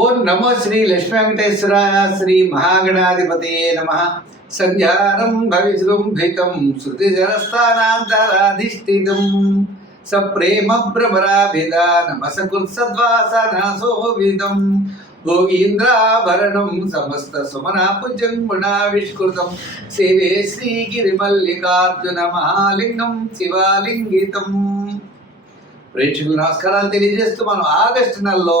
ఓం నమో శ్రీ లక్ష్మీ వెంకటేశ్వర శ్రీ మహాగణాధిపతయే నమ. సంధ్యారం భవిజృంభితం శృతిజరస్థానాంతరాధిష్ఠితం సప్రేమ భ్రమరాభిధానమసకృత్సద్వాసనాశోభితం భోగీంద్రాభరణం సమస్త సుమనాపుజం గుణావిష్కృతం. సేవే శ్రీగిరిమల్లికార్జున మహాలింగం శివాలింగితం. ప్రేక్షకులు నమస్కారాలు తెలియజేస్తూ మనం ఆగస్టు నెలలో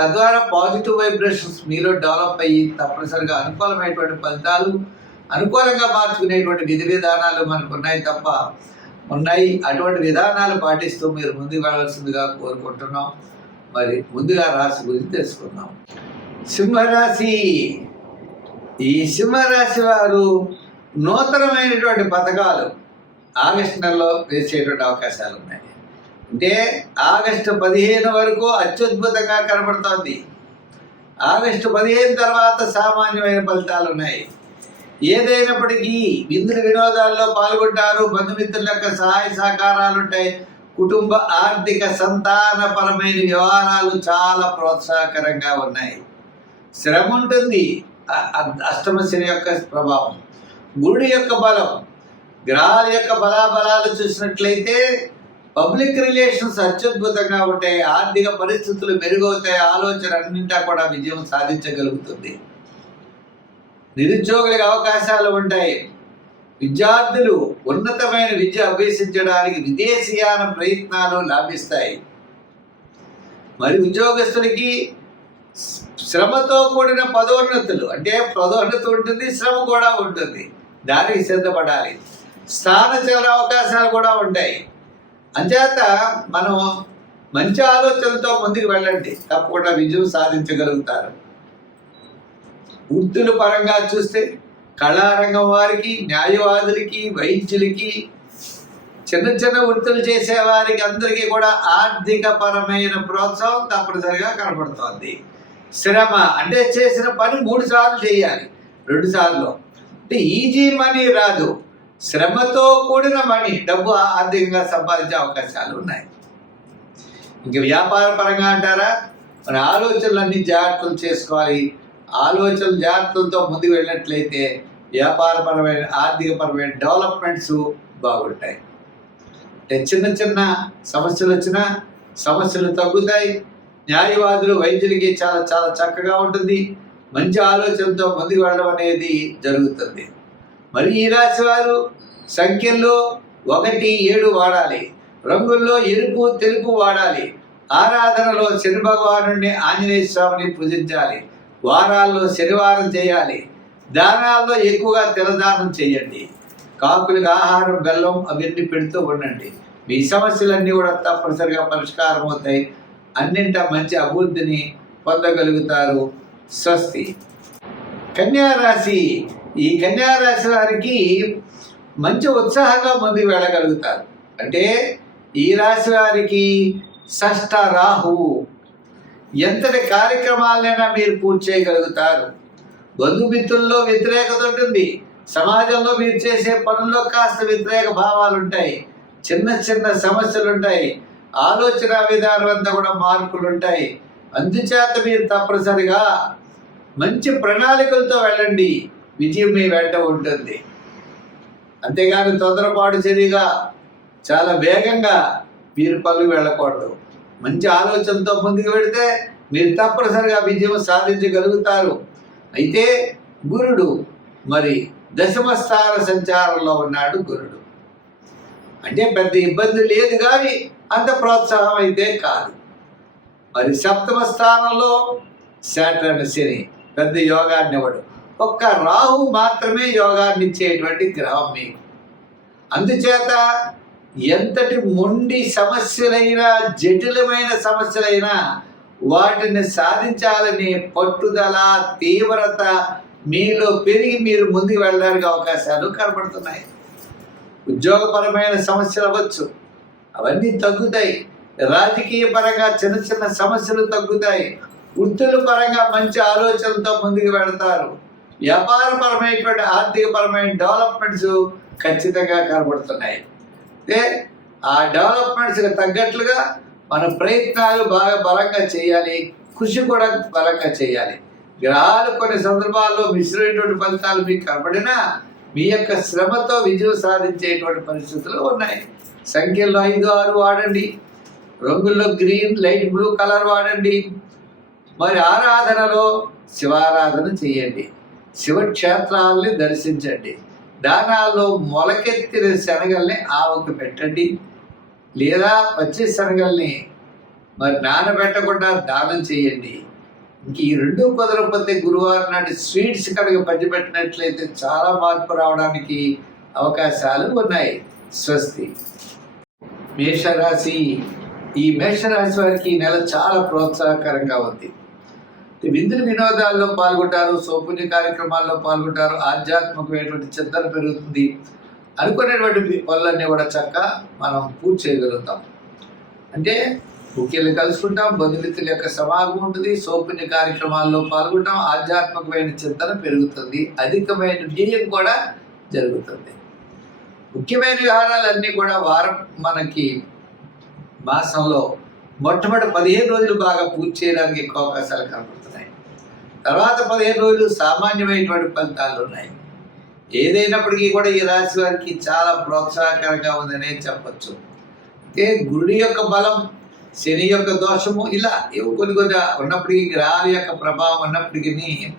తద్వారా పాజిటివ్ వైబ్రేషన్స్ మీలో డెవలప్ అయ్యి తప్పనిసరిగా అనుకూలమైనటువంటి ఫలితాలు అనుకూలంగా మార్చుకునేటువంటి విధి విధానాలు మనకు ఉన్నాయి తప్ప ఉన్నాయి. అటువంటి విధానాలు పాటిస్తూ మీరు ముందుకు వెళ్ళాల్సిందిగా కోరుకుంటున్నాం. మరి ముందుగా రాశి గురించి తెలుసుకుందాం. సింహరాశి. ఈ సింహరాశి వారు నూతనమైనటువంటి పథకాలు ఆగస్టు నెలలో వేసేటువంటి అవకాశాలు ఉన్నాయి. అంటే ఆగస్టు పదిహేను వరకు అత్యద్భుతంగా కనబడుతోంది. ఆగస్టు పదిహేను తర్వాత సామాన్యమైన ఫలితాలు ఉన్నాయి. ఏదైనప్పటికీ విందుల వినోదాల్లో పాల్గొంటారు బంధుమిత్రుల యొక్క సహాయ సహకారాలు ఉంటాయి. కుటుంబ ఆర్థిక సంతానపరమైన వ్యవహారాలు చాలా ప్రోత్సాహకరంగా ఉన్నాయి. శ్రమ ఉంటుంది. అ- అష్టమ యొక్క ప్రభావం. గురుడి యొక్క బలం. గ్రహాల యొక్క బలాబలాలు చూసినట్లయితే పబ్లిక్ రిలేషన్స్ అత్యద్భుతంగా ఉంటాయి ఆర్థిక పరిస్థితులు మెరుగవుతాయి ఆలోచన అన్నింటా కూడా విజయం సాధించగలుగుతుంది. నిరుద్యోగులకు అవకాశాలు ఉంటాయి. విద్యార్థులు ఉన్నతమైన విద్య అభ్యసించడానికి విదేశీయాన ప్రయత్నాలు లాభిస్తాయి. మరి ఉద్యోగస్తులకి శ్రమతో కూడిన పదోన్నతులు అంటే పదోన్నతి ఉంటుంది శ్రమ కూడా ఉంటుంది. దానికి సిద్ధపడాలి. స్థానచలన అవకాశాలు కూడా ఉంటాయి. అంచేత మనం మంచి ఆలోచనలతో ముందుకు వెళ్ళండి. తప్పకుండా విజయం సాధించగలుగుతారు. వృత్తుల పరంగా చూస్తే కళారంగం వారికి న్యాయవాదులకి వైద్యులకి చిన్న చిన్న వృత్తులు చేసేవారికి అందరికీ కూడా ఆర్థిక పరమైన ప్రోత్సాహం తప్పనిసరిగా కనబడుతోంది. శ్రమ అంటే చేసిన పని మూడు సార్లు చేయాలి. రెండు సార్లు. అంటే ఈజీ మనీ రాదు. శ్రమతో కూడిన మనీ డబ్బు ఆర్థికంగా సంపాదించే అవకాశాలు ఉన్నాయి. ఇంక వ్యాపార పరంగా అంటారా? మన ఆలోచనలన్నీ జాగ్రత్తలు చేసుకోవాలి. ఆలోచనలు జాగ్రత్తలతో ముందుకు వెళ్ళినట్లయితే వ్యాపారపరమైన ఆర్థికపరమైన డెవలప్మెంట్స్ బాగుంటాయి. అంటే చిన్న చిన్న సమస్యలు వచ్చినా సమస్యలు తగ్గుతాయి. న్యాయవాదులు వైద్యులకి చాలా చాలా చక్కగా ఉంటుంది. మంచి ఆలోచనతో ముందుకు వెళ్ళడం అనేది జరుగుతుంది. మరి ఈ రాశి వారు సంఖ్యల్లో ఒకటి ఏడు వాడాలి. రంగుల్లో ఎరుపు తెలుపు వాడాలి. ఆరాధనలో శని భగవాను ఆంజనేయ స్వామిని పూజించాలి. వారాల్లో శనివారం చేయాలి. దానాల్లో ఎక్కువగా తిలదానం చేయండి. కాకులకు ఆహారం బెల్లం అవన్నీ పెడుతూ ఉండండి. మీ సమస్యలన్నీ కూడా తప్పనిసరిగా పరిష్కారం అవుతాయి. అన్నింట మంచి అభివృద్ధిని పొందగలుగుతారు. స్వస్తి. కన్యారాశి ఈ కన్యా రాశి వారికి మంచి ఉత్సాహంగా ముందుకు వెళ్ళగలుగుతారు. అంటే ఈ రాశి వారికి షష్ట రాహు ఎంతటి కార్యక్రమాలైనా మీరు పూర్తి చేయగలుగుతారు. బంధుమిత్రుల్లో వ్యతిరేకత ఉంటుంది. సమాజంలో మీరు చేసే పనుల్లో కాస్త వ్యతిరేక భావాలు ఉంటాయి. చిన్న చిన్న సమస్యలు ఉంటాయి ఆలోచన విధానం అంతా కూడా మార్పులు ఉంటాయి అందుచేత మీరు తప్పనిసరిగా మంచి ప్రణాళికలతో వెళ్ళండి. విజయం మీ వెంట ఉంటుంది. అంతేగాని తొందరపాటు చర్యగా చాలా వేగంగా మీరు పనులు వెళ్ళకూడదు. మంచి ఆలోచనతో ముందుకు వెళితే మీరు తప్పనిసరిగా విజయం సాధించగలుగుతారు. అయితే గురుడు మరి దశమ స్థాన సంచారంలో ఉన్నాడు గురుడు. అంటే పెద్ద ఇబ్బంది లేదు కానీ అంత ప్రోత్సాహం అయితే కాదు. మరి సప్తమ స్థానంలో శాటర్న్ శని పెద్ద యోగాన్ని ఇవ్వడు. ఒక్క రాహు మాత్రమే యోగాన్ని ఇచ్చేటువంటి గ్రహం మీకు. అందుచేత ఎంతటి మొండి సమస్యలైనా జటిలమైన సమస్యలైనా వాటిని సాధించాలనే పట్టుదల తీవ్రత మీలో పెరిగి మీరు ముందుకు వెళ్ళడానికి అవకాశాలు కనబడుతున్నాయి. ఉద్యోగపరమైన సమస్యలు అవ్వచ్చు. అవన్నీ తగ్గుతాయి. రాజకీయ పరంగా చిన్న చిన్న సమస్యలు తగ్గుతాయి. వృత్తుల పరంగా మంచి ఆలోచనలతో ముందుకు వెళతారు. వ్యాపారపరమైనటువంటి ఆర్థికపరమైన డెవలప్మెంట్స్ ఖచ్చితంగా కనబడుతున్నాయి. అయితే ఆ డెవలప్మెంట్స్కి తగ్గట్లుగా మన ప్రయత్నాలు బాగా బలంగా చేయాలి కృషి కూడా బలంగా చేయాలి. గ్రహాలు కొన్ని సందర్భాల్లో మిశ్రమైనటువంటి ఫలితాలు మీకు కనబడినా మీ యొక్క శ్రమతో విజయం సాధించేటువంటి పరిస్థితులు ఉన్నాయి. సంఖ్యల్లో ఐదు ఆరు వాడండి. రంగుల్లో గ్రీన్ లైట్ బ్లూ కలర్ వాడండి. మరి ఆరాధనలో శివారాధన చేయండి. శివక్షేత్రాలని దర్శించండి. దానాల్లో మొలకెత్తిన శనగల్ని ఆవుకు పెట్టండి. లేదా పచ్చి శనగల్ని మరి నానబెట్టకుండా దానం చేయండి. ఇంక ఈ రెండు కుదరకపోతే గురువారం నాటి స్వీట్స్ కనుక పంచిపెట్టినట్లయితే చాలా మార్పు రావడానికి అవకాశాలు ఉన్నాయి. స్వస్తి. మేషరాశి. ఈ మేషరాశి వారికి ఈ నెల చాలా ప్రోత్సాహకరంగా ఉంది. విందులు వినోదాల్లో పాల్గొంటారు సౌపుణ్య కార్యక్రమాల్లో పాల్గొంటారు ఆధ్యాత్మికమైనటువంటి చింతన పెరుగుతుంది అనుకునేటువంటి పనులన్నీ కూడా చక్క మనం పూర్తి చేయగలుగుతాం. అంటే ముఖ్యులు కలుసుకుంటాం బంధుమిత్రుల యొక్క సమాగం ఉంటుంది సౌపుణ్య కార్యక్రమాల్లో పాల్గొంటాం ఆధ్యాత్మికమైన చింతన పెరుగుతుంది అధికమైన వ్యయం కూడా జరుగుతుంది. ముఖ్యమైన వ్యవహారాలన్నీ కూడా వారం మనకి మాసంలో మొట్టమొదటి పదిహేను రోజులు బాగా పూజ చేయడానికి ఎక్కువ అవకాశాలు కనపడుతున్నాయి. తర్వాత పదిహేను రోజులు సామాన్యమైనటువంటి ఫలితాలు ఉన్నాయి. ఏదైనప్పటికీ కూడా ఈ రాశి వారికి చాలా ప్రోత్సాహకరంగా ఉందనే చెప్పచ్చు. అంటే గురుడి యొక్క బలం శని యొక్క దోషము ఇలా కొన్ని కొన్ని ఉన్నప్పటికీ గ్రహాల యొక్క ప్రభావం ఉన్నప్పటికీ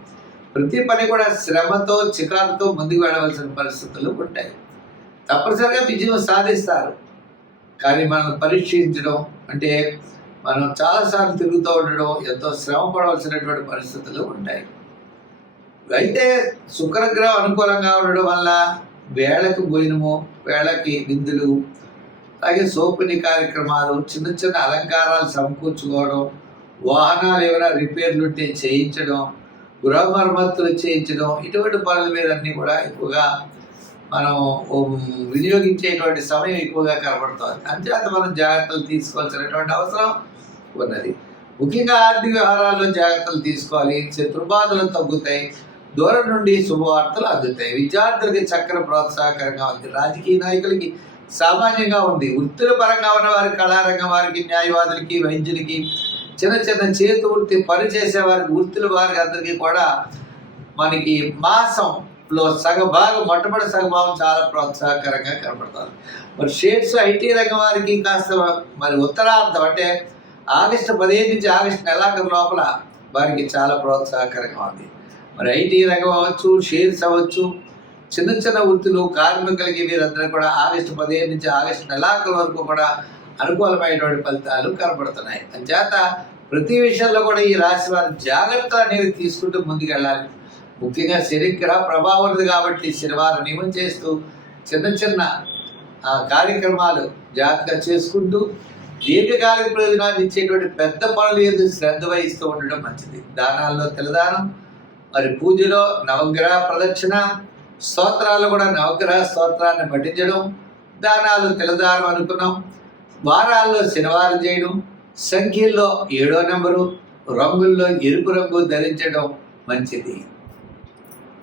ప్రతి పని కూడా శ్రమతో చికాకుతో ముందుకు వెళ్ళవలసిన పరిస్థితులు ఉంటాయి. తప్పనిసరిగా విజయం సాధిస్తారు. కానీ మనం పరీక్షించడం అంటే మనం చాలాసార్లు తిరుగుతూ ఉండడం ఎంతో శ్రమ పడవలసినటువంటి పరిస్థితులు ఉంటాయి. అయితే శుక్రగ్రహం అనుకూలంగా ఉండడం వల్ల వేళకు భోజనము వేళకి విందులు అలాగే సోపుని కార్యక్రమాలు చిన్న చిన్న అలంకారాలు సమకూర్చుకోవడం వాహనాలు ఏమైనా రిపేర్లు ఉంటే చేయించడం గృహ మరమ్మతులు చేయించడం ఇటువంటి పనుల మీద అన్నీ కూడా ఎక్కువగా మనం వినియోగించేటువంటి సమయం ఎక్కువగా కనబడుతుంది. అంచేత మనం జాగ్రత్తలు తీసుకోవాల్సినటువంటి అవసరం ఉన్నది. ముఖ్యంగా ఆర్థిక వ్యవహారాల్లో జాగ్రత్తలు తీసుకోవాలి. శత్రుబాధలు తగ్గుతాయి. దూరం నుండి శుభవార్తలు అందుతాయి. విద్యార్థులకి చక్కని ప్రోత్సాహకరంగా ఉంది. రాజకీయ నాయకులకి సామాన్యంగా ఉంది. వృత్తుల పరంగా ఉన్న వారికి కళారంగం వారికి న్యాయవాదులకి వైద్యులకి చిన్న చిన్న చేతి వృత్తి పని చేసే వారికి వృత్తుల వారికి అందరికీ కూడా మనకి మాసం లో సగభాగం మొట్టమొదటి సగభాగం చాలా ప్రోత్సాహకరంగా కనపడతారు. మరి షేడ్స్ ఐటీ రంగం వారికి కాస్త మరి ఉత్తరార్థం అంటే ఆగస్టు పదిహేను నుంచి ఆగస్టు నెలాఖరు లోపల వారికి చాలా ప్రోత్సాహకరంగా ఉంది. మరి ఐటీ రంగం అవ్వచ్చు షేర్స్ అవ్వచ్చు చిన్న చిన్న వృత్తులు కార్మికులకి వీరందరూ కూడా ఆగస్టు పదిహేను నుంచి ఆగస్టు నెలాఖరు వరకు కూడా అనుకూలమైనటువంటి ఫలితాలు కనబడుతున్నాయి అంచేత ప్రతి విషయంలో కూడా ఈ రాశి వారి జాగ్రత్తలు అనేవి తీసుకుంటూ ముందుకెళ్ళాలి. ముఖ్యంగా శనిగ్రహ ప్రభావం ఉంది కాబట్టి శనివారం నియమం చేస్తూ చిన్న చిన్న ఆ, కార్యక్రమాలు జాగ్రత్తగా చేసుకుంటూ దీర్ఘకాలిక ప్రయోజనాలు ఇచ్చేటువంటి పెద్ద పనులు ఏదో శ్రద్ధ వహిస్తూ ఉండడం మంచిది. దానాల్లో తెలదానం మరి పూజలో నవగ్రహ ప్రదక్షిణ స్తోత్రాలు కూడా నవగ్రహ స్తోత్రాన్ని పఠించడం దానాలు తెలదానం అనుకున్నాం. వారాల్లో శనివారం చేయడం సంఖ్యల్లో ఏడో నెంబరు రంగుల్లో ఎరుపు రంగు ధరించడం మంచిది.